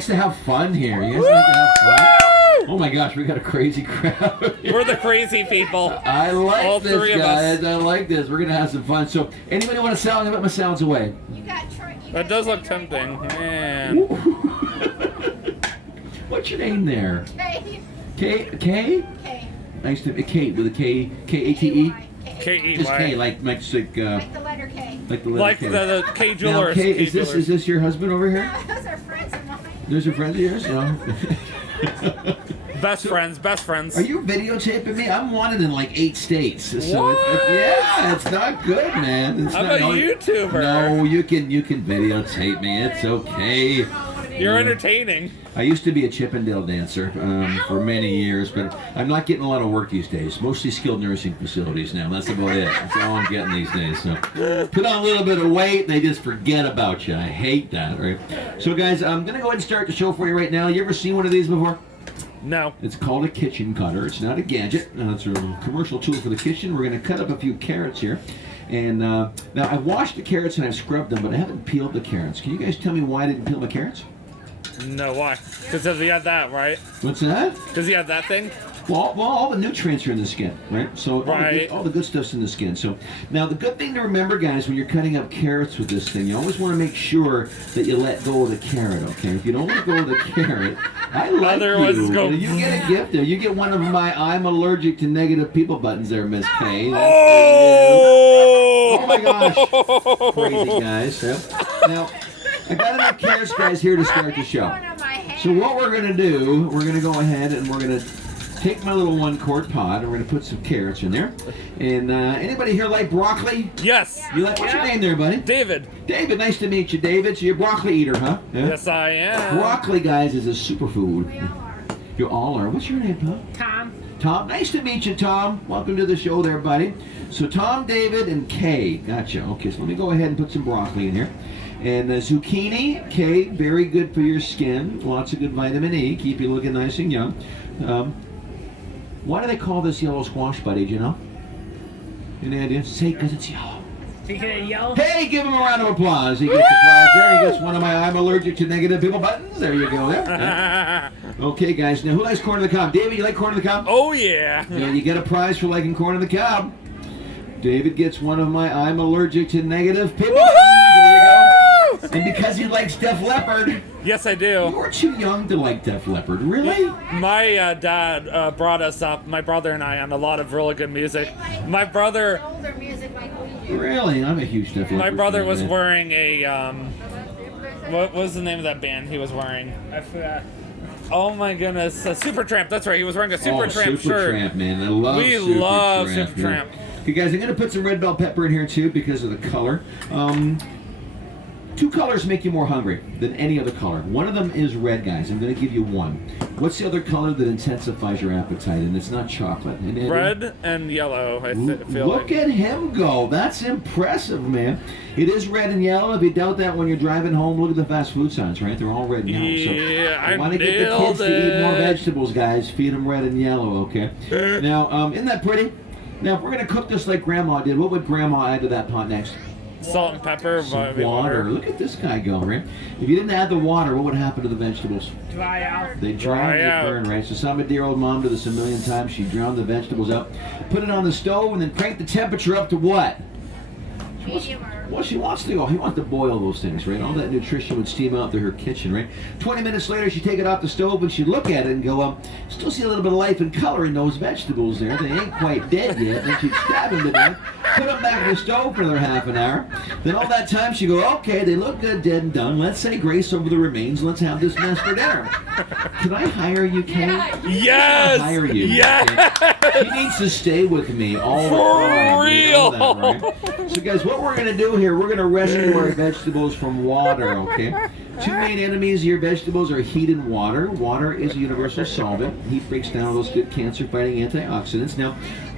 likes to have fun here. You guys like to have fun? Oh my gosh, we got a crazy crowd. We're the crazy people. I like All this, three of us. guys. I like this. We're gonna have some fun. So, anybody want to sound? I put my sounds away. You got Troy. That does look tempting. Man. What's your name there? K. K. K. Nice to Kate with a K. K-A-T-E. K-E-Y. Just K, like Like the letter K. like the letter Like K. the K Now, Jewelers. Kay, K is this Jewelers. your husband over here? No, those are friends of mine. There's a friend of yours? No. Best friends, best friends. Are you videotaping me? I'm wanted in like 8 states. So What? yeah, it's not good, man. It's I'm not, a YouTuber. No, you can videotape me. It's okay. You're entertaining. I used to be a Chippendale dancer for many years, but I'm not getting a lot of work these days. Mostly skilled nursing facilities now. That's about it. That's all I'm getting these days. So put on a little bit of weight, they just forget about you. I hate that, right? So guys, I'm gonna go ahead and start the show for you right now. You ever seen one of these before? No. It's called a kitchen cutter. It's not a gadget. It's a commercial tool for the kitchen. We're going to cut up a few carrots here. And now I've washed the carrots and I've scrubbed them, but I haven't peeled the carrots. Can you guys tell me why I didn't peel my carrots? No, why? Because he had that, right? What's that? Does he have that thing? Well, all the nutrients are in the skin, right? So Right. all the good stuff's in the skin. So now the good thing to remember, guys, when you're cutting up carrots with this thing, you always want to make sure that you let go of the carrot, okay? If you don't let go of the carrot, I like Otherwise you. it's go- You get a gift there. You get one of my I'm allergic to negative people buttons there, Miss K. Oh! Oh my gosh. Crazy guys. Yeah. Now, I got enough carrots, guys, here to start the show. Going on my head. So what we're going to do, we're going to go ahead and we're going to take my little 1-quart pot and we're going to put some carrots in there. And anybody here like broccoli? Yes. You like, what's your name there, buddy? David. David, nice to meet you, David. So you're a broccoli eater, huh? Yeah? Yes, I am. Broccoli, guys, is a superfood. We all are. You all are. What's your name, Tom? Tom. Tom, nice to meet you, Tom. Welcome to the show there, buddy. So Tom, David, and Kay. Gotcha. Okay, so let me go ahead and put some broccoli in here. And zucchini, Kay, very good for your skin. Lots of good vitamin E. Keep you looking nice and young. Why do they call this yellow squash, buddy? Do you know? Any idea? Say, because it's yellow. Hey, give him a round of applause. He gets applause there. He gets one of my I'm allergic to negative people buttons. There you go. There. Yeah. Okay, guys. Now, who likes corn on the cob? David, you like corn on the cob? Oh, yeah. Yeah, you get a prize for liking corn on the cob. David gets one of my I'm allergic to negative people buttons. There you go. And because he likes Def Leppard, Yes, I you do. were too young to like Def Leppard. Really? My dad brought us up, my brother and I, on a lot of really good music. My brother, Older music like we do. Really? I'm a huge Def Leppard my brother fan, was man. wearing a what was the name of that band he was wearing? I forgot. Oh my goodness, Supertramp. That's right. He was wearing a Supertramp shirt. Supertramp, man. I love We Supertramp. love man. Supertramp. Okay, guys, I'm going to put some red bell pepper in here, too, because of the color. 2 colors make you more hungry than any other color. One of them is red, guys. I'm going to give you one. What's the other color that intensifies your appetite? And it's not chocolate. Any idea? Red and yellow. I feel Look like. at him go. That's impressive, man. It is red and yellow. If you doubt that when you're driving home, look at the fast food signs, right? They're all red and yellow. Yeah, So I want to get the nailed kids to eat more it. vegetables, guys. Feed them red and yellow, okay? Now, isn't that pretty? Now, if we're going to cook this like Grandma did, what would Grandma add to that pot next? Salt and pepper. Some maybe water. Look at this guy go, right? If you didn't add the water, what would happen to the vegetables? Dry out. They dry Dry and out. burn, right? So saw my dear old mom do this a million times. She drowned the vegetables out, put it on the stove, and then crank the temperature up to what? Medium or Well, she wants to go. He wants to boil those things, right? All that nutrition would steam out to her kitchen, right? 20 minutes later, she'd take it off the stove and she'd look at it and go, still see a little bit of life and color in those vegetables there. They ain't quite dead yet. And she'd stab them to death, put them back in the stove for another half an hour. Then all that time she'd go, okay, they look good, dead and done. Let's say grace over the remains. Let's have this mess for dinner. Can I hire you, Kay? Yes. Hire you. Yes. Okay? She needs to stay with me all the For time. You know that, real. right? So guys, what we're gonna do here, we're gonna rescue our vegetables from water, okay? 2 main enemies of your vegetables are heat and water. Water is a universal solvent. Heat breaks down those good cancer-fighting antioxidants. Now,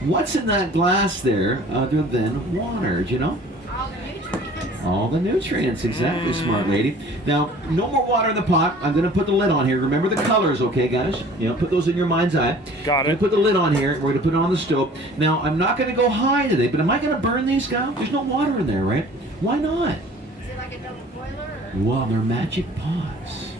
what's in that glass there other than water? Do you know? all the nutrients. All the nutrients, exactly, smart lady. Now, no more water in the pot. I'm going to put the lid on here. Remember the colors, okay, guys? You know, put those in your mind's eye. Got I'm going it. to put the lid on here. We're going to put it on the stove. Now, I'm not going to go high today, but am I going to burn these guys? There's no water in there, right? Why not? Is it like a double boiler? Or? Well, they're magic pots.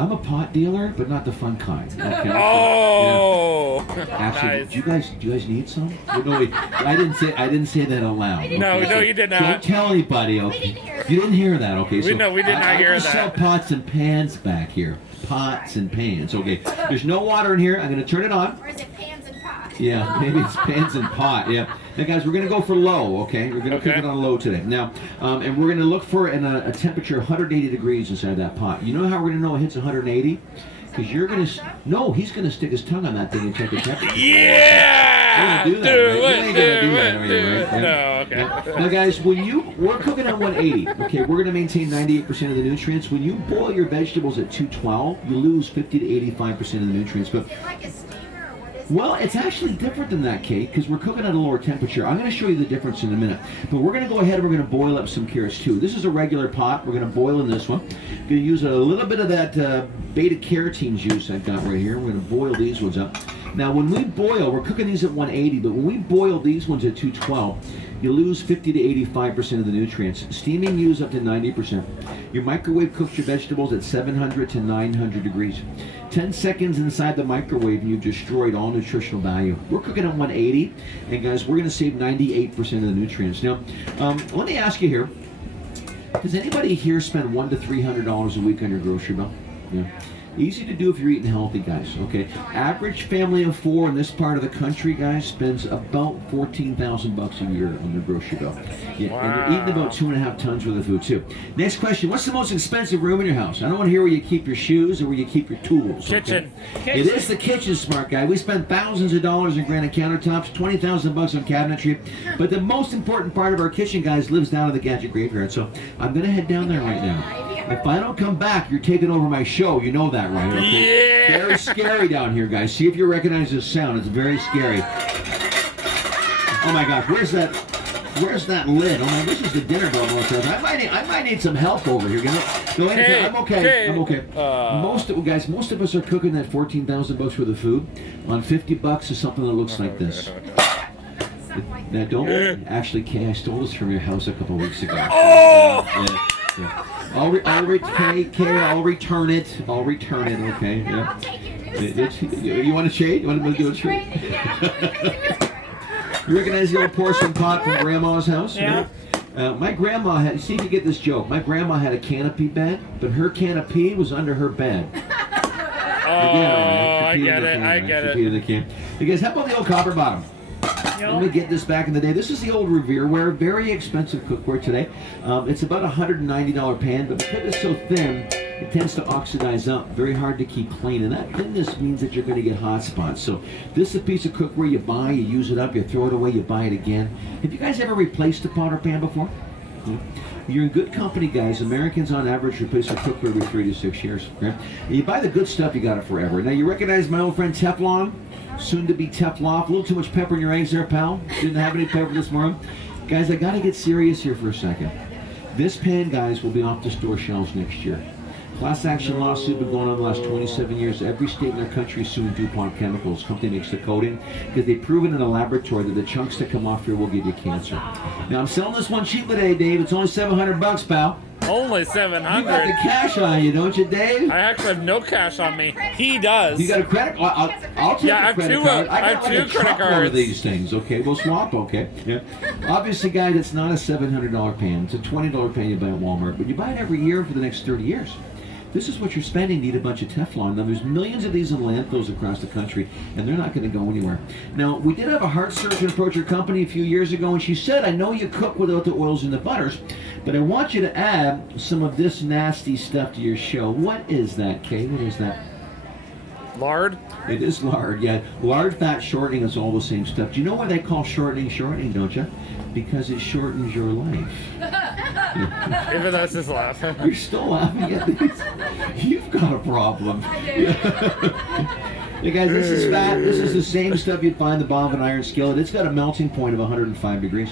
I'm a pot dealer, but not the fun kind. Okay. Oh, Actually, nice. do you guys need some? No, wait, I didn't say that aloud. No, okay? no, you did Don't not. tell anybody. Okay. You didn't hear that. Okay. We know, we did not hear I just sell that. pots and pans back here. Pots and pans. Okay. There's no water in here. I'm gonna turn it on. Or is it pans and pots? Yeah, maybe it's pans and pot. Yeah. Now, guys, we're gonna go for low. Okay. We're gonna cook Okay. it on low today. Now, and we're gonna look for a temperature of 180 degrees inside that pot. You know how we're gonna know it hits 180? Because you're gonna. No, he's gonna stick his tongue on that thing and check the temperature. Yeah! You're gonna do that, right? You ain't gonna do that, are you, do right? it. Yeah. No, okay. Now, guys, we're cooking at 180. Okay, we're gonna maintain 98% of the nutrients. When you boil your vegetables at 212, you lose 50 to 85% of the nutrients. But Is it like a steamer or what is it? well, it's actually different than that, Kate, because we're cooking at a lower temperature. I'm going to show you the difference in a minute. But we're going to go ahead and we're going to boil up some carrots too. This is a regular pot. We're going to boil in this one. Going to use a little bit of that beta-carotene juice I've got right here. We're going to boil these ones up. Now, when we boil, we're cooking these at 180, but when we boil these ones at 212, you lose 50 to 85% of the nutrients. Steaming, you use up to 90%. Your microwave cooks your vegetables at 700 to 900 degrees. 10 seconds inside the microwave and you've destroyed all nutritional value. We're cooking at 180, and guys, we're going to save 98% of the nutrients. Now, let me ask you here, does anybody here spend $100 to $300 a week on your grocery bill? Yeah. Easy to do if you're eating healthy, guys. Okay. Average family of 4 in this part of the country, guys, spends about $14,000 a year on their grocery bill. Yeah, and they're eating about 2.5 tons worth of food too. Next question: what's the most expensive room in your house? I don't want to hear where you keep your shoes or where you keep your tools. okay? Kitchen. It is the kitchen, smart guy. We spend thousands of dollars in granite countertops, $20,000 on cabinetry, but the most important part of our kitchen, guys, lives down in the gadget graveyard. So I'm gonna head down there right now. If I don't come back, you're taking over my show. You know that, right? Okay? Yeah. Very scary down here, guys. See if you recognize this sound. It's very scary. Oh my gosh, where's that lid? Oh my, this is the dinner bell. I might need some help over here. No, Okay, I'm okay. okay. I'm okay. Most of us are cooking that $14,000 worth of food on $50 is something that looks like this. Now don't actually, Kay, I stole this from your house a couple weeks ago. Oh! Yeah. I'll return it. I'll return it. Okay. Yeah. I'll take your new stuff. You want to shade? You want to do a shade? You recognize the old porcelain pot from Grandma's house? Yeah. My grandma had. See if you get this joke. My grandma had a canopy bed, but her canopy was under her bed. Oh, I get it. I get it. You guys, how about the old copper bottom? Let me get this back in the day. This is the old Revereware, very expensive cookware today. It's about a $190 pan, but because it's so thin, it tends to oxidize up. Very hard to keep clean, and that thinness means that you're going to get hot spots. So this is a piece of cookware you buy, you use it up, you throw it away, you buy it again. Have you guys ever replaced a pot or pan before? You're in good company, guys. Americans on average replace their cookware every 3 to 6 years. Okay? And you buy the good stuff, you got it forever. Now you recognize my old friend Teflon? Soon to be Teflon. A little too much pepper in your eggs there, pal. Didn't have any pepper this morning. Guys, I got to get serious here for a second. This pan, guys, will be off the store shelves next year. Class action lawsuit been going on the last 27 years. Every state in our country is suing DuPont Chemicals. Company makes the coating because they've proven in a laboratory that the chunks that come off here will give you cancer. Now I'm selling this one cheap today, Dave. It's only $700, pal. Only You got the 700. cash on you, don't you, Dave? I actually have no cash on me. He does. You got a credit? I'll take Yeah, I a have credit two, card. I have got like two a credit truckload cards. of these things. Okay, we'll swap. Okay. Yeah. Obviously, guys, it's not a $700 pan. It's a $20 pan you buy at Walmart, but you buy it every year for the next 30 years. This is what you're spending. Need a bunch of Teflon. Now, there's millions of these in landfills across the country, and they're not going to go anywhere. Now, we did have a heart surgeon approach your company a few years ago, and she said, I know you cook without the oils and the butters, but I want you to add some of this nasty stuff to your show. What is that, Kay? What is that? Lard? It is lard, yeah. Lard, fat, shortening is all the same stuff. Do you know why they call shortening, don't you? Because it shortens your life. Even though it's just laugh. You're still laughing at these? You've got a problem. Hey guys, this is fat. This is the same stuff you'd find in the bottom of an iron skillet. It's got a melting point of 105 degrees.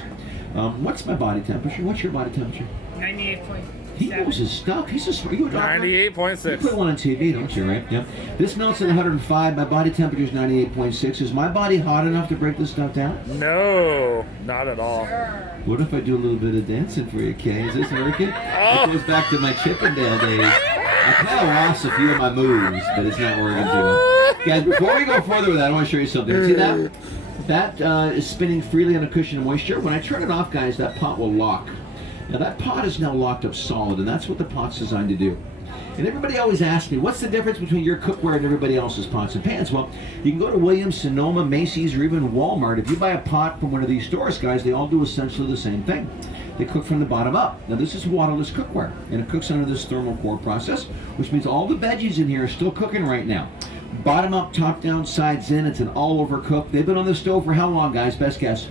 What's my body temperature? What's your body temperature? 98.7. He knows his stuff. He's a you a doctor? You put 98.6. one on TV, don't you, right? Yep. This melts at 105. My body temperature is 98.6. Is my body hot enough to break this stuff down? No, not at all. What if I do a little bit of dancing for you, Kay? Is this working? It goes back to my Chippendale days. I kind of lost a few of my moves, but it's not working too well. Guys, before we go further with that, I want to show you something. See that? That is spinning freely on a cushion of moisture. When I turn it off, guys, that pot will lock. Now that pot is now locked up solid, and that's what the pot's designed to do. And everybody always asks me, what's the difference between your cookware and everybody else's pots and pans? Well, you can go to Williams, Sonoma, Macy's, or even Walmart. If you buy a pot from one of these stores, guys, they all do essentially the same thing. They cook from the bottom up. Now this is waterless cookware, and it cooks under this thermal core process, which means all the veggies in here are still cooking right now. Bottom up, top down, sides in. It's an all-over cook. They've been on the stove for how long, guys? Best guess.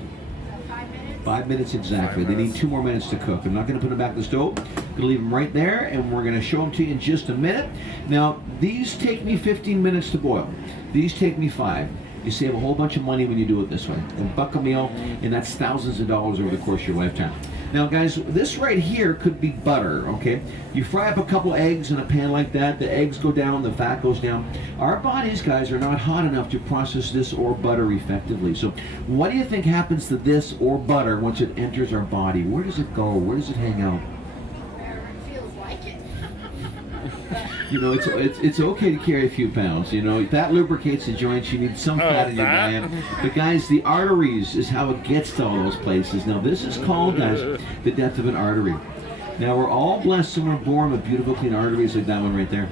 5 minutes. 5 minutes exactly. They need 2 more minutes to cook. I'm not going to put them back in the stove. Going to leave them right there, and we're going to show them to you in just a minute. Now, these take me 15 minutes to boil. These take me 5. You save a whole bunch of money when you do it this way. And buck a meal, and that's thousands of dollars over the course of your lifetime. Now, guys, this right here could be butter, okay? You fry up a couple eggs in a pan like that, the eggs go down, the fat goes down. Our bodies, guys, are not hot enough to process this or butter effectively. So what do you think happens to this or butter once it enters our body? Where does it go? Where does it hang out? Wherever it feels like it. You know, it's okay to carry a few pounds. You know, that lubricates the joints. You need some fat in your diet. But guys, the arteries is how it gets to all those places. Now, this is called, guys, the depth of an artery. Now, we're all blessed and we're born with beautiful, clean arteries like that one right there.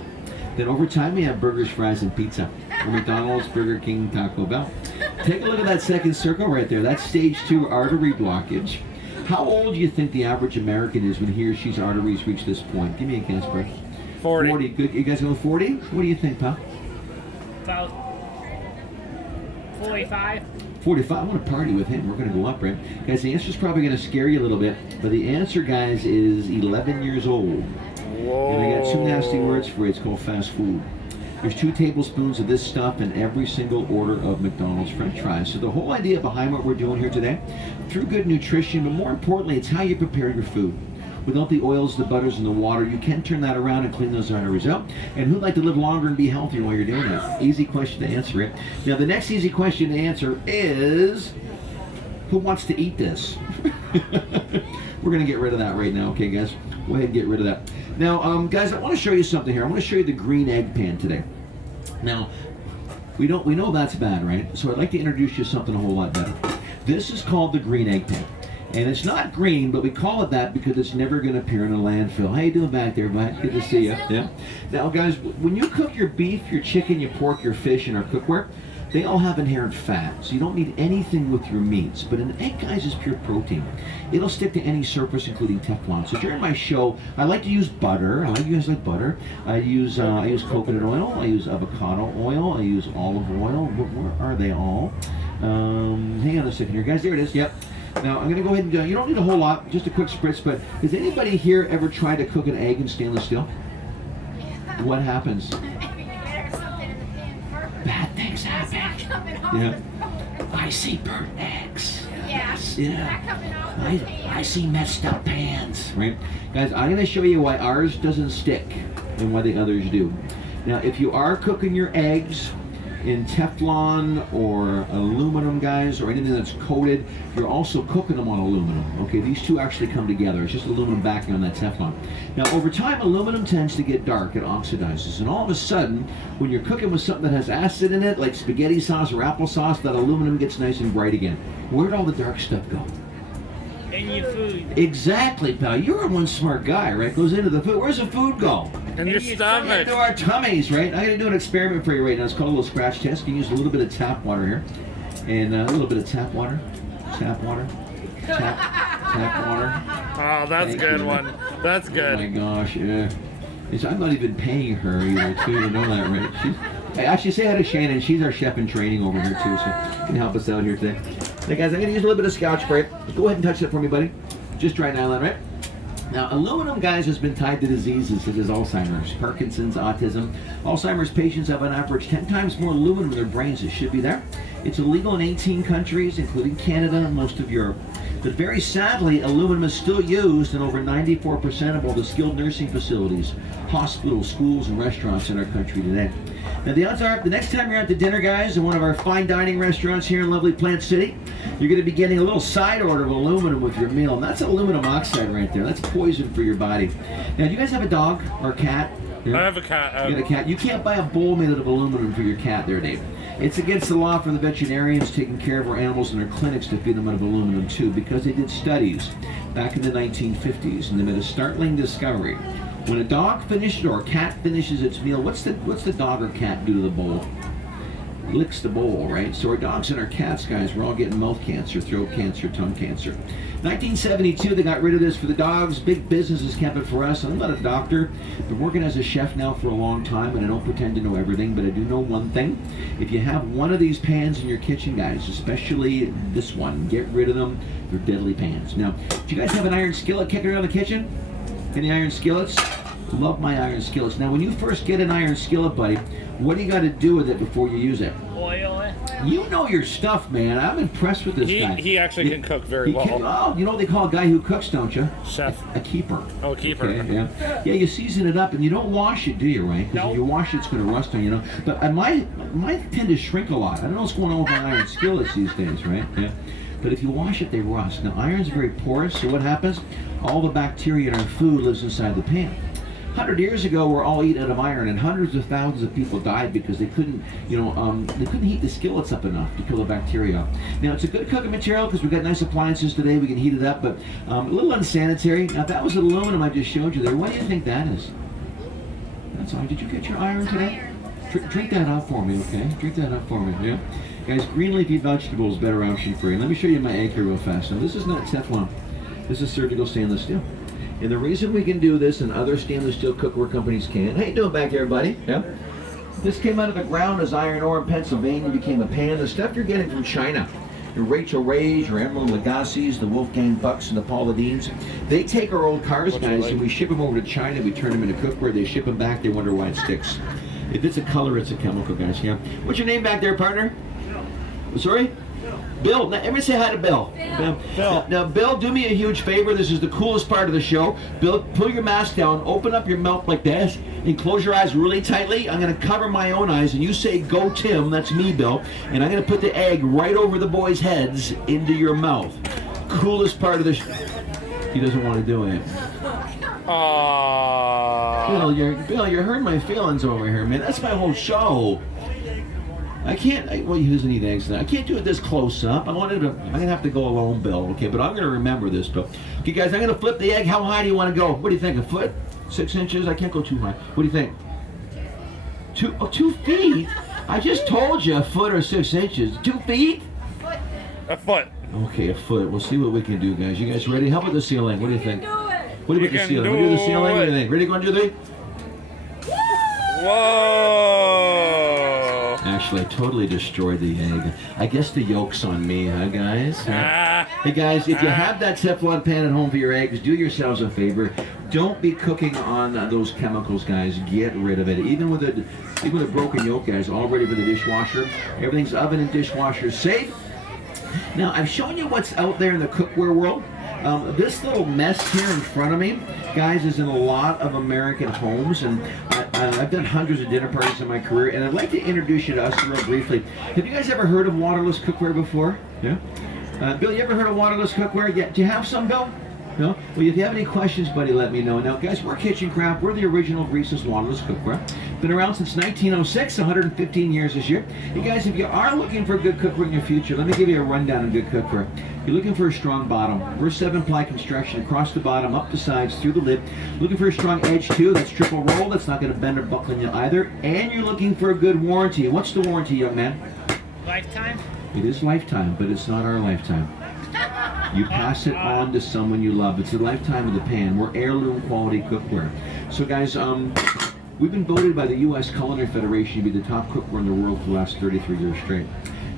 Then over time, we have burgers, fries, and pizza. Or McDonald's, Burger King, Taco Bell. Take a look at that second circle right there. That's stage 2 artery blockage. How old do you think the average American is when he or she's arteries reach this point? Give me a guess, Bert. 40. Good. You guys go 40? What do you think, pal? About 45. 45. I want to party with him. We're going to go up, right? Guys, the answer's probably going to scare you a little bit, but the answer, guys, is 11 years old. Whoa. And I got 2 nasty words for you. It's called fast food. There's 2 tablespoons of this stuff in every single order of McDonald's French fries. So the whole idea behind what we're doing here today, through good nutrition, but more importantly, it's how you prepare your food. Without the oils, the butters, and the water, you can turn that around and clean those arteries out. And who'd like to live longer and be healthier while you're doing that? Easy question to answer it. Now, the next easy question to answer is, who wants to eat this? We're going to get rid of that right now, okay, guys? Go ahead and get rid of that. Now, guys, I want to show you something here. I want to show you the green egg pan today. Now, we know that's bad, right? So I'd like to introduce you to something a whole lot better. This is called the green egg pan. And it's not green, but we call it that because it's never going to appear in a landfill. How you doing back there, bud? Good to see you. Yeah. Now, guys, when you cook your beef, your chicken, your pork, your fish, and our cookware, they all have inherent fat, so you don't need anything with your meats. But an egg, guys, is pure protein. It'll stick to any surface, including Teflon. So during my show, I like to use butter. I like you guys like butter. I use coconut oil. I use avocado oil. I use olive oil. Where are they all? Hang on a second here, guys. There it is. Yep. Now, I'm going to go ahead and, you don't need a whole lot, just a quick spritz, but has anybody here ever tried to cook an egg in stainless steel? Yeah. What happens? Maybe you get something in the pan first. Bad things It's happen. not coming off Yeah. the pan. I see burnt eggs. Yeah. It's Yeah. not coming off the I pan. see messed up pans. Right? Guys, I'm going to show you why ours doesn't stick and why the others do. Now, if you are cooking your eggs in Teflon or aluminum, guys, or anything that's coated, you're also cooking them on aluminum. Okay, these two actually come together. It's just aluminum backing on that Teflon. Now, over time, aluminum tends to get dark. It oxidizes. And all of a sudden, when you're cooking with something that has acid in it, like spaghetti sauce or applesauce, that aluminum gets nice and bright again. Where'd all the dark stuff go? In your food. Exactly, pal. You're one smart guy, right? Goes into the food. Where's the food go? In your stomach. Into our tummies, right? I'm going to do an experiment for you right now. It's called a little scratch test. You can use a little bit of tap water here. And a little bit of tap water. Tap water. Tap water. Oh, that's a Thank good you. one. That's Oh my good. gosh, yeah. I'm not even paying her either, too, to know that, right? Hey, actually, say hi to Shannon. She's our chef in training over here, too, so can help us out here today. Hey, guys, I'm going to use a little bit of Scotch spray. Go ahead and touch that for me, buddy. Just dry nylon, right? Now, aluminum, guys, has been tied to diseases such as Alzheimer's, Parkinson's, autism. Alzheimer's patients have on average 10 times more aluminum in their brains that should be there. It's illegal in 18 countries, including Canada and most of Europe. But very sadly, aluminum is still used in over 94% of all the skilled nursing facilities, hospitals, schools, and restaurants in our country today. Now, the odds are, the next time you're out to dinner, guys, in one of our fine dining restaurants here in lovely Plant City, you're going to be getting a little side order of aluminum with your meal. And that's aluminum oxide right there. That's poison for your body. Now, do you guys have a dog or a cat? Yeah. I have a cat. You got a cat. You can't buy a bowl made out of aluminum for your cat there, Dave. It's against the law for the veterinarians taking care of our animals in their clinics to feed them out of aluminum too, because they did studies back in the 1950s and they made a startling discovery. When a dog finishes or a cat finishes its meal, what's the dog or cat do to the bowl? Licks the bowl, right? So our dogs and our cats, guys, we're all getting mouth cancer, throat cancer, tongue cancer. 1972, they got rid of this for the dogs. Big businesses kept it for us. I'm not a doctor. Been working as a chef now for a long time, and I don't pretend to know everything, but I do know one thing. If you have one of these pans in your kitchen, guys, especially this one, get rid of them. They're deadly pans. Now, do you guys have an iron skillet kicking around the kitchen? Any iron skillets? Love my iron skillets. Now, when you first get an iron skillet, buddy, what do you got to do with it before you use it? Oil it. You know your stuff, man. I'm impressed with this guy. He actually can cook very well. Oh, you know what they call a guy who cooks, don't you? Chef. A keeper. Oh, a keeper. Okay, yeah. Yeah, you season it up and you don't wash it, do you, right? Because if you wash it, it's going to rust on you, know. But mine tend to shrink a lot. I don't know what's going on with my iron skillets these days, right? Yeah. But if you wash it, they rust. Now, iron's very porous, so what happens? All the bacteria in our food lives inside the pan. 100 years ago, we're all eating out of iron, and hundreds of thousands of people died because they couldn't, they couldn't heat the skillets up enough to kill the bacteria. Now, it's a good cooking material because we've got nice appliances today. We can heat it up, but a little unsanitary. Now, that was aluminum I just showed you there. What do you think that is? That's all. Did you get your iron today? Drink that up for me, okay? Drink that up for me, yeah? Guys, green leafy vegetables, better option for you. Let me show you my egg here real fast. Now, this is not Teflon. This is surgical stainless steel. And the reason we can do this and other stainless steel cookware companies can't. How you doing back there, everybody? Yeah? This came out of the ground as iron ore in Pennsylvania, became a pan. The stuff you're getting from China, your Rachel Rays, your Emerald Lagasse's, the Wolfgang Bucks, and the Paula Deans, they take our old cars, guys, and we ship them over to China. We turn them into cookware. They ship them back. They wonder why it sticks. If it's a color, it's a chemical, guys. Yeah. What's your name back there, partner? Sorry? Bill. Now, everybody say hi to Bill. Bill. Now, Bill, do me a huge favor. This is the coolest part of the show. Bill, pull your mask down, open up your mouth like this, and close your eyes really tightly. I'm going to cover my own eyes, and you say, "Go, Tim." That's me, Bill. And I'm going to put the egg right over the boys' heads into your mouth. Coolest part of the show. He doesn't want to do it. Aww. Bill, you're hurting my feelings over here, man. That's my whole show. I can't. Well, he doesn't eat eggs now. I can't do it this close up. I'm gonna have to go alone, Bill. Okay, but I'm gonna remember this, Bill. Okay, guys, I'm gonna flip the egg. How high do you want to go? What do you think? A foot? 6 inches? I can't go too high. What do you think? 2 feet? I just told you a foot or 6 inches. 2 feet? A foot. Okay, a foot. We'll see what we can do, guys. You guys ready? How about the ceiling? What do you think? What do you You think the can ceiling? We do the do ceiling. What do you it. think? Ready? 1, 2, 3. Whoa. Actually, I totally destroyed the egg. I guess the yolk's on me, huh, guys? Ah. Hey, guys, if you have that Teflon pan at home for your eggs, do yourselves a favor. Don't be cooking on those chemicals, guys. Get rid of it. Even with a broken yolk, guys, all ready for the dishwasher. Everything's oven and dishwasher safe. Now, I've shown you what's out there in the cookware world. This little mess here in front of me, guys, is in a lot of American homes, and I've done hundreds of dinner parties in my career, and I'd like to introduce you to us real briefly. Have you guys ever heard of waterless cookware before? Yeah? Bill, you ever heard of waterless cookware? Yeah. Do you have some, Bill? No? Well, if you have any questions, buddy, let me know. Now, guys, we're Kitchen Craft. We're the original greaseless waterless cookware. Been around since 1906, 115 years this year. Hey, guys, if you are looking for good cookware in your future, let me give you a rundown on good cookware. You're looking for a strong bottom. We're 7-ply construction across the bottom, up the sides, through the lid. Looking for a strong edge, too. That's triple roll. That's not going to bend or buckle on you either. And you're looking for a good warranty. What's the warranty, young man? Lifetime? It is lifetime, but it's not our lifetime. You pass it on to someone you love. It's a lifetime of the pan. We're heirloom quality cookware. So guys, we've been voted by the U.S. Culinary Federation to be the top cookware in the world for the last 33 years straight.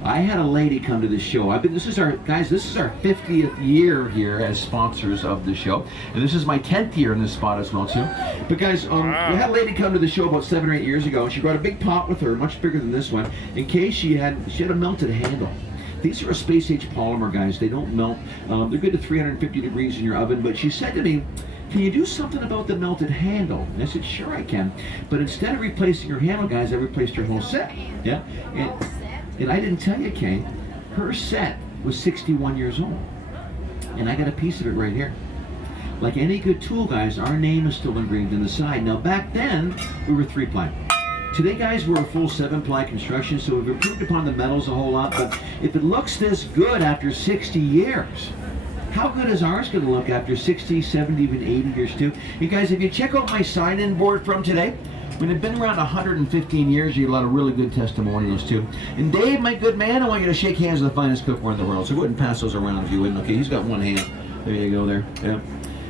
I had a lady come to this show. This is our 50th year here as sponsors of the show, and this is my 10th year in this spot as well too. But guys, we had a lady come to the show about 7 or 8 years ago, and she brought a big pot with her, much bigger than this one, in case she had a melted handle. These are a space-age polymer, guys. They don't melt. They're good to 350 degrees in your oven. But she said to me, "Can you do something about the melted handle?" And I said, "Sure I can." But instead of replacing her handle, guys, I replaced her whole set. Yeah. And I didn't tell you, Kay, her set was 61 years old. And I got a piece of it right here. Like any good tool, guys, our name is still engraved in the side. Now, back then, we were 3-ply. Today, guys, we're a full 7-ply construction, so we've improved upon the metals a whole lot. But if it looks this good after 60 years, how good is ours going to look after 60, 70, even 80 years, too? You guys, if you check out my sign-in board from today, when it's been around 115 years, you get a lot of really good testimonials, too. And Dave, my good man, I want you to shake hands with the finest cookware in the world. So go ahead and pass those around if you would. Okay, he's got one hand. There you go there. Yeah.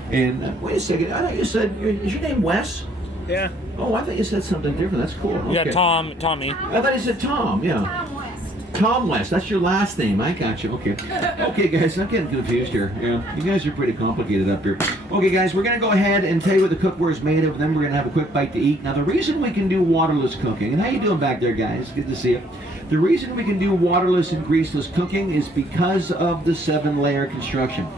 And wait a second. I thought you said, is your name Wes? Yeah. Oh, I thought you said something different. That's cool. Yeah, Okay. Tommy. I thought you said Tom, yeah. Tom West. Tom West, that's your last name. I got you. Okay. Okay, guys, I'm getting confused here. Yeah, you guys are pretty complicated up here. Okay, guys, we're going to go ahead and tell you what the cookware is made of, and then we're going to have a quick bite to eat. Now, the reason we can do waterless cooking, and how you doing back there, guys? Good to see you. The reason we can do waterless and greaseless cooking is because of the 7-layer construction.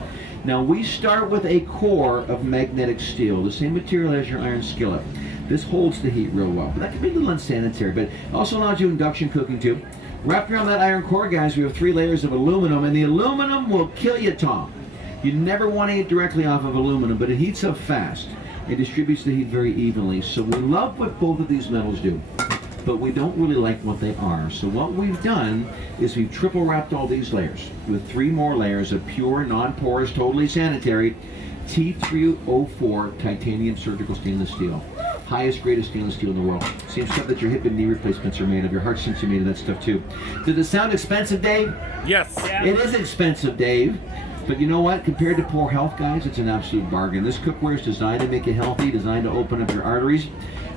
Now, we start with a core of magnetic steel, the same material as your iron skillet. This holds the heat real well. But that can be a little unsanitary, but it also allows you induction cooking, too. Wrapped around that iron core, guys, we have 3 layers of aluminum, and the aluminum will kill you, Tom. You never want to eat directly off of aluminum, but it heats up fast. It distributes the heat very evenly. So we love what both of these metals do, but we don't really like what they are. So what we've done is we've triple wrapped all these layers with 3 more layers of pure, non-porous, totally sanitary T304 titanium surgical stainless steel. Highest grade of stainless steel in the world. Same stuff that your hip and knee replacements are made of. Your heart sensor made of that stuff too. Does it sound expensive, Dave? Yes. Yeah. It is expensive, Dave. But you know what? Compared to poor health, guys, it's an absolute bargain. This cookware is designed to make you healthy, designed to open up your arteries.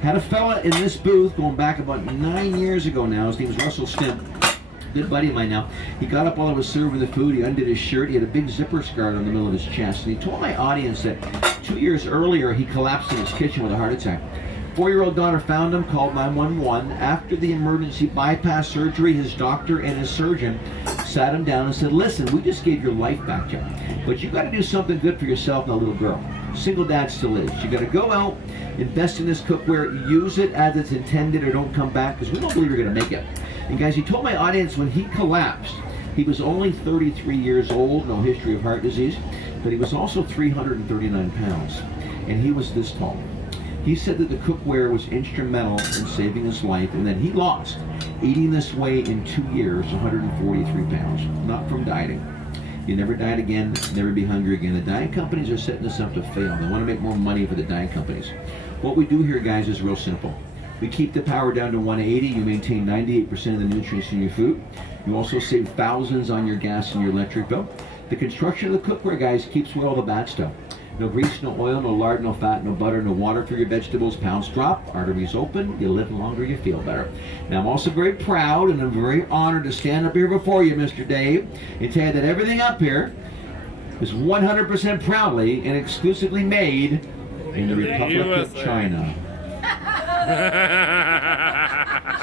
Had a fella in this booth going back about 9 years ago now. His name is Russell Stimp. Good buddy of mine now. He got up while I was serving the food. He undid his shirt. He had a big zipper scar on the middle of his chest. And he told my audience that 2 years earlier he collapsed in his kitchen with a heart attack. 4-year-old daughter found him, called 911. After the emergency bypass surgery, his doctor and his surgeon sat him down and said, listen, we just gave your life back, Joe, but you got to do something good for yourself and a little girl. Single dad still is. You got to go out, invest in this cookware, use it as it's intended, or don't come back, because we don't believe you're going to make it. And guys, he told my audience when he collapsed, he was only 33 years old, no history of heart disease, but he was also 339 pounds, and he was this tall. He said that the cookware was instrumental in saving his life, and that he lost, eating this way in 2 years, 143 pounds, not from dieting. You never diet again, never be hungry again. The diet companies are setting us up to fail. They want to make more money for the diet companies. What we do here, guys, is real simple. We keep the power down to 180. You maintain 98% of the nutrients in your food. You also save thousands on your gas and your electric bill. The construction of the cookware, guys, keeps away all the bad stuff. No grease, no oil, no lard, no fat, no butter, no water for your vegetables. Pounds drop, arteries open, you live longer, you feel better. Now, I'm also very proud and I'm very honored to stand up here before you, Mr. Dave, and tell you that everything up here is 100% proudly and exclusively made in the Republic of USA. China.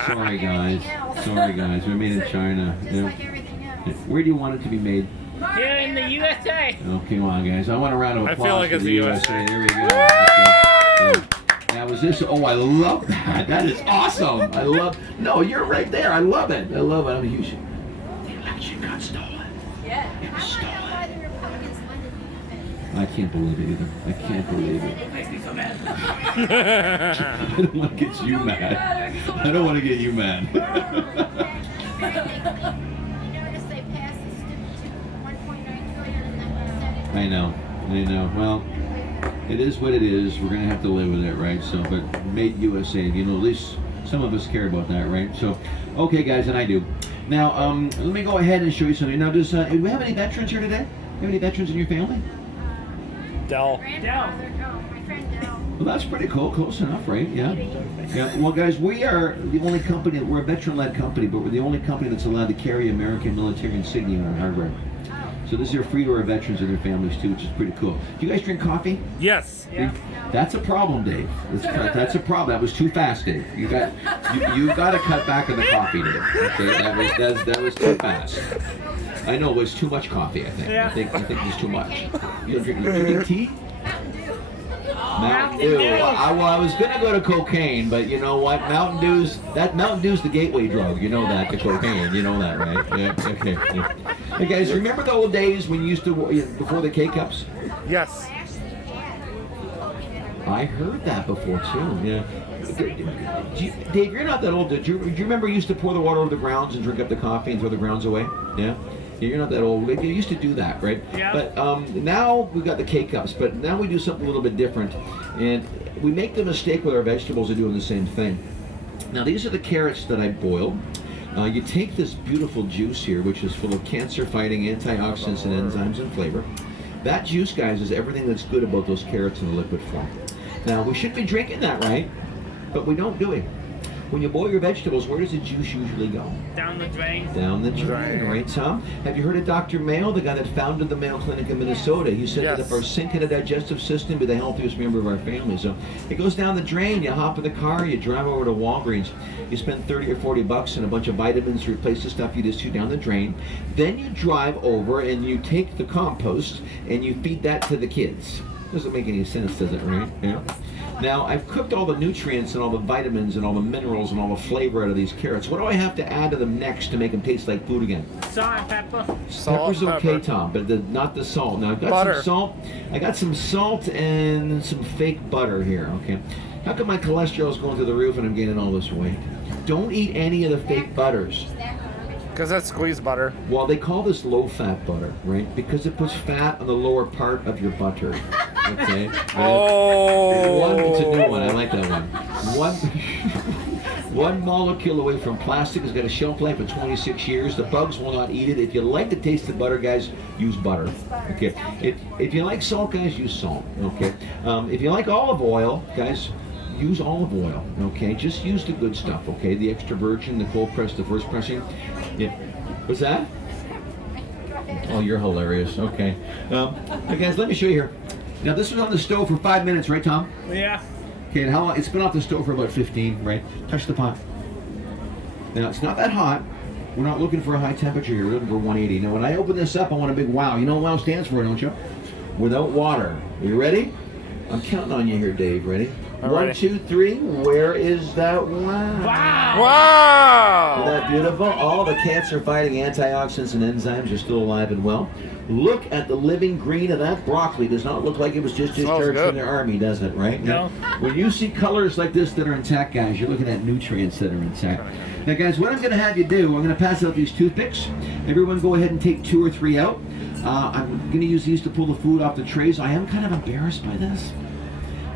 Sorry, guys. Sorry, guys. We're made in China. Just Yeah. like everything else. Where do you want it to be made? Here in the USA. Oh, come on, guys. I want a round of I applause feel like for it's the the USA. There we go. Okay. Now, was this? Oh, I love that. That is awesome. I love. No, you're right there. I love it. I love it. I'm a huge. The election got stolen. I want to know why the Republicans wanted to I can't believe it either. I can't believe it. Makes me so mad. I don't want to get you mad. I don't want to get you mad. You notice they passed the stupid 1.9 trillion and then Senate. I know. Well, it is what it is. We're gonna have to live with it, right? So, but made USA. You know, at least some of us care about that, right? So, okay, guys, and I do. Now, let me go ahead and show you something. Now, do we have any veterans here today? You have any veterans in your family? Dell. Grandfather, my friend Dell. Well, that's pretty cool. Close enough, right? Yeah. Yeah. Well, guys, we are the only company. We're a veteran-led company, but we're the only company that's allowed to carry American military insignia on our hardware. So this is free to our veterans and their families too, which is pretty cool. Do you guys drink coffee? Yes. Yeah. That's a problem, Dave. That's a problem. That was too fast, Dave. You got to cut back on the coffee, Dave. Okay, that was too fast. I know it was too much coffee. I think. Yeah. I think it was too much. You drink tea? Mountain Dew. Dew. I was gonna go to cocaine, but you know what? Mountain Dew's the gateway drug. You know that, the cocaine. You know that, right? Yeah. Okay. Yeah. Hey guys, remember the old days when you used to before the K-cups? Yes. I heard that before too. Yeah. Dave, you're not that old. Do you remember you used to pour the water over the grounds and drink up the coffee and throw the grounds away? Yeah. You're not that old. You used to do that, right? Yeah. But now we've got the K-Cups, but now we do something a little bit different. And we make the mistake with our vegetables of doing the same thing. Now these are the carrots that I boiled. You take this beautiful juice here, which is full of cancer-fighting antioxidants and enzymes and flavor. That juice, guys, is everything that's good about those carrots in a liquid form. Now, we should be drinking that, right? But we don't do it. When you boil your vegetables, where does the juice usually go? Down the drain. Down the drain, right, Tom? Have you heard of Dr. Mayo, the guy that founded the Mayo Clinic in Minnesota? He said that if our sink had a digestive system, be the healthiest member of our family. So it goes down the drain. You hop in the car, you drive over to Walgreens, you spend 30 or 40 bucks and a bunch of vitamins to replace the stuff you just threw down the drain. Then you drive over and you take the compost and you feed that to the kids. Doesn't make any sense, does it, right? Yeah. Now, I've cooked all the nutrients and all the vitamins and all the minerals and all the flavor out of these carrots. What do I have to add to them next to make them taste like food again? Salt and pepper. Pepper's okay, Tom, but not the salt. Now, I've got some salt. I got some salt and some fake butter here, okay? How come my cholesterol's going through the roof and I'm gaining all this weight? Don't eat any of the fake butters. Because that's squeezed butter. Well, they call this low-fat butter, right? Because it puts fat on the lower part of your butter. Okay. Oh. It's a new one. I like that one. One molecule away from plastic has got a shelf life of 26 years. The bugs will not eat it. If you like the taste of butter, guys, use butter. Okay. If you like salt, guys, use salt. Okay. If you like olive oil, guys, use olive oil. Okay. Just use the good stuff. Okay. The extra virgin, the cold press, the first pressing. Yeah. What's that? Oh, you're hilarious. Okay. Hey guys, let me show you here. Now this was on the stove for 5 minutes, right, Tom? Yeah. Okay, and how long? It's been off the stove for about 15, right? Touch the pot. Now it's not that hot. We're not looking for a high temperature here. We're looking for 180. Now when I open this up, I want a big wow. You know what wow stands for, don't you? Without water. Are you ready? I'm counting on you here, Dave. Ready? I'm 1, ready. 2, 3. Where is that wow? Wow. Wow! Isn't that beautiful? All the cancer-fighting antioxidants and enzymes are still alive and well. Look at the living green of that broccoli. Does not look like it was just Smells discharged good. from the army, does it? Right? No. When you see colors like this that are intact, guys, you're looking at nutrients that are intact. Now, guys, what I'm going to have you do, I'm going to pass out these toothpicks. Everyone go ahead and take 2 or 3 out. I'm going to use these to pull the food off the trays. I am kind of embarrassed by this.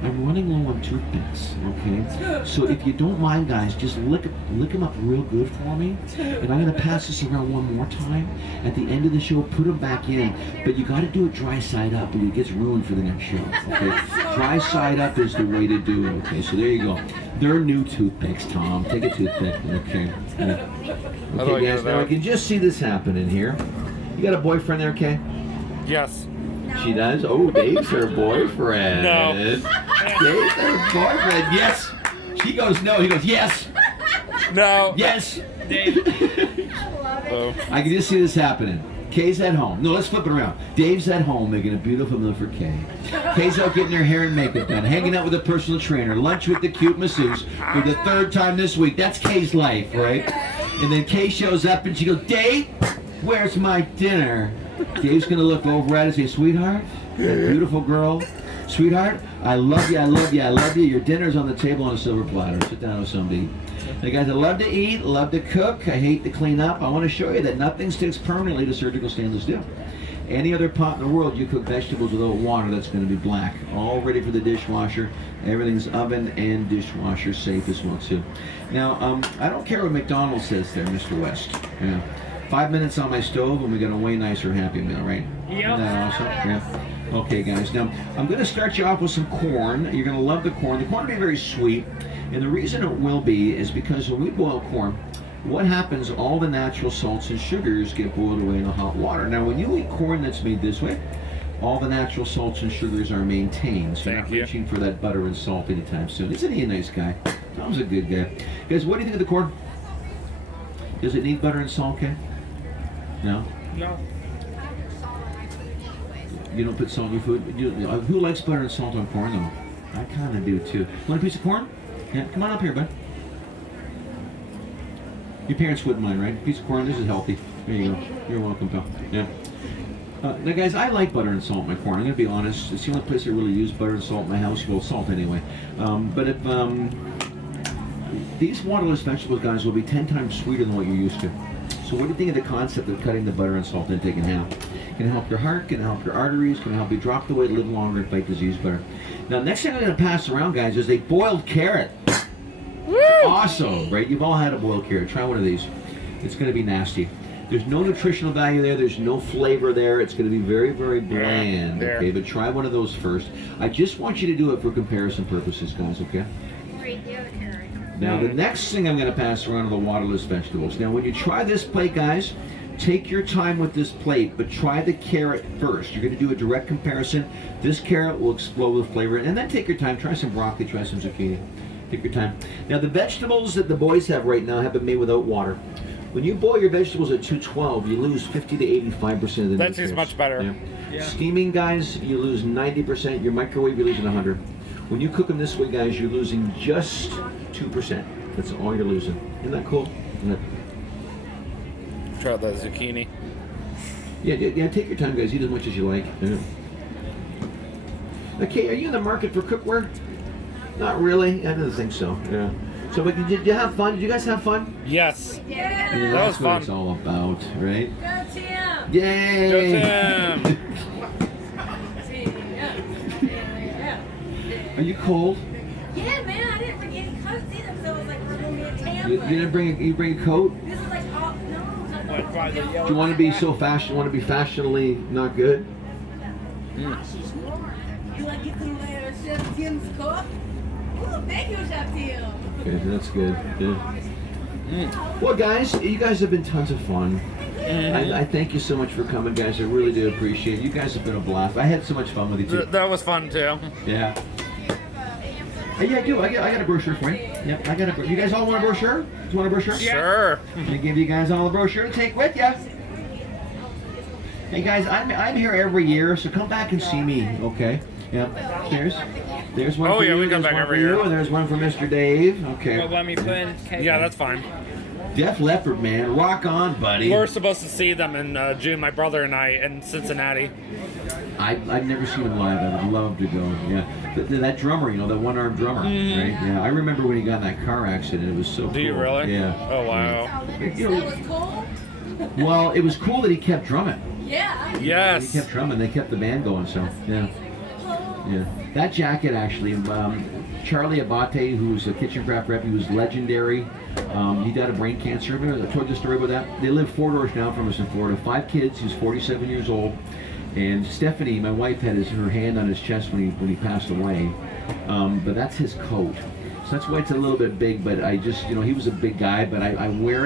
I'm running low on toothpicks, okay? So if you don't mind, guys, just lick them up real good for me. And I'm going to pass this around one more time. At the end of the show, put them back in. But you got to do it dry side up, or it gets ruined for the next show, okay? Dry side up is the way to do it, okay? So there you go. They're new toothpicks, Tom. Take a toothpick, okay? Yeah. How do I Okay, get guys, it now I out? can just see this happening here. You got a boyfriend there, Kay? Yes. She does? Oh, Dave's her boyfriend. No. Dave's her boyfriend. Yes. She goes no. He goes yes. No. Yes. Dave. Oh. I can just see this happening. Kay's at home. No, let's flip it around. Dave's at home making a beautiful meal for Kay. Kay's out getting her hair and makeup done, hanging out with a personal trainer, lunch with the cute masseuse for the 3rd time this week. That's Kay's life, right? And then Kay shows up and she goes, Dave, where's my dinner? Dave's gonna look over at her and say, sweetheart, that beautiful girl, sweetheart, I love you, I love you, I love you. Your dinner's on the table on a silver platter. Sit down with somebody. Now, guys, I love to eat, love to cook, I hate to clean up. I want to show you that nothing sticks permanently to surgical stainless steel. Any other pot in the world, you cook vegetables without water, that's going to be black. All ready for the dishwasher. Everything's oven and dishwasher safe as well, too. Now, I don't care what McDonald's says there, Mr. West. Yeah. 5 minutes on my stove and we got a way nicer Happy Meal, right? Yep. Isn't that awesome? Yeah. Okay, guys. Now, I'm going to start you off with some corn. You're going to love the corn. The corn will be very sweet. And the reason it will be is because when we boil corn, what happens, all the natural salts and sugars get boiled away in the hot water. Now, when you eat corn that's made this way, all the natural salts and sugars are maintained. So you're not reaching for that butter and salt anytime soon. Isn't he a nice guy? Tom's a good guy. Guys, what do you think of the corn? Does it need butter and salt, Ken? No? No. You don't put salt in your food? Who likes butter and salt on corn, though? I kind of do, too. Want a piece of corn? Yeah, come on up here, bud. Your parents wouldn't mind, right? A piece of corn, this is healthy. There you go. You're welcome, pal. Yeah. Now, guys, I like butter and salt in my corn. I'm going to be honest. It's the only place I really use butter and salt in my house. Well, salt anyway. But if these waterless vegetables, guys, will be 10 times sweeter than what you're used to. So what do you think of the concept of cutting the butter and salt intake in half? Can help your heart, can help your arteries, can help you drop the weight, live longer, and fight disease better. Now, next thing I'm going to pass around, guys, is a boiled carrot. Awesome, right? You've all had a boiled carrot. Try one of these. It's going to be nasty. There's no nutritional value there. There's no flavor there. It's going to be very, very bland. There. Okay, but try one of those first. I just want you to do it for comparison purposes, guys. Okay. Great, the other carrot. Now, the next thing I'm going to pass around are the waterless vegetables. Now, when you try this plate, guys, take your time with this plate, but try the carrot first. You're going to do a direct comparison. This carrot will explode with flavor, and then take your time. Try some broccoli, try some zucchini. Take your time. Now, the vegetables that the boys have right now have been made without water. When you boil your vegetables at 212, you lose 50 to 85% of the nutrients. That tastes much better. Yeah. Yeah. Steaming, guys, you lose 90%. Your microwave, you're losing 100. When you cook them this way, guys, you're losing just 2%. That's all you're losing. Isn't that cool? Isn't that... Try the zucchini. Yeah, take your time, guys. Eat as much as you like. Yeah. Okay, are you in the market for cookware? Not really. I didn't think so. Yeah. So, but did you have fun? Did you guys have fun? Yes. Yeah, That that's was what fun. it's all about, right? Go Tim! Yay! Go Tim! Are you cold? Yeah, man, I didn't bring any coats either because I was like, we're going to be in Tampa. You didn't bring a coat? This is like, all, no. Like, by the yellow- Do you want to be so fashion? You want to be fashionably not good? You like get them later, Chef Tim's cook? Ooh, thank you, Chef Tim. Okay, that's good. Good. Well, guys, you guys have been tons of fun. I thank you so much for coming, guys. I really do appreciate it. You guys have been a blast. I had so much fun with you too. That was fun too. Yeah. Yeah, I do. I got a brochure for you. Yep, I got a. You guys all want a brochure? You want a brochure? Sure. I give you guys all a brochure to take with you. Hey guys, I'm here every year, so come back and see me, okay? Yeah. There's one Oh, for yeah, you. we come there's back one every for you, year. and there's one for Mr. Dave. Well, Okay. let me put in cake. Yeah, that's fine. Def Leppard, man, rock on, buddy. We're supposed to see them in June, my brother and I, in Cincinnati. I've never seen him live. I would love to go. Yeah. That drummer, you know, that one-armed drummer, right? Yeah. I remember when he got in that car accident. It was so cool. Do you really? Yeah. Oh, wow. You That know, was cool? well, it was cool that he kept drumming. Yeah. Yes. He kept drumming. They kept the band going. So yeah, yeah. That jacket actually, Charlie Abate, who's a kitchen craft rep, he was legendary. He died of brain cancer. Remember I told you the story about that? They live 4 doors down from us in Florida. 5 kids. He's 47 years old. And Stephanie, my wife, had her hand on his chest when he passed away. But that's his coat. So that's why it's a little bit big. But I just, you know, he was a big guy. But I wear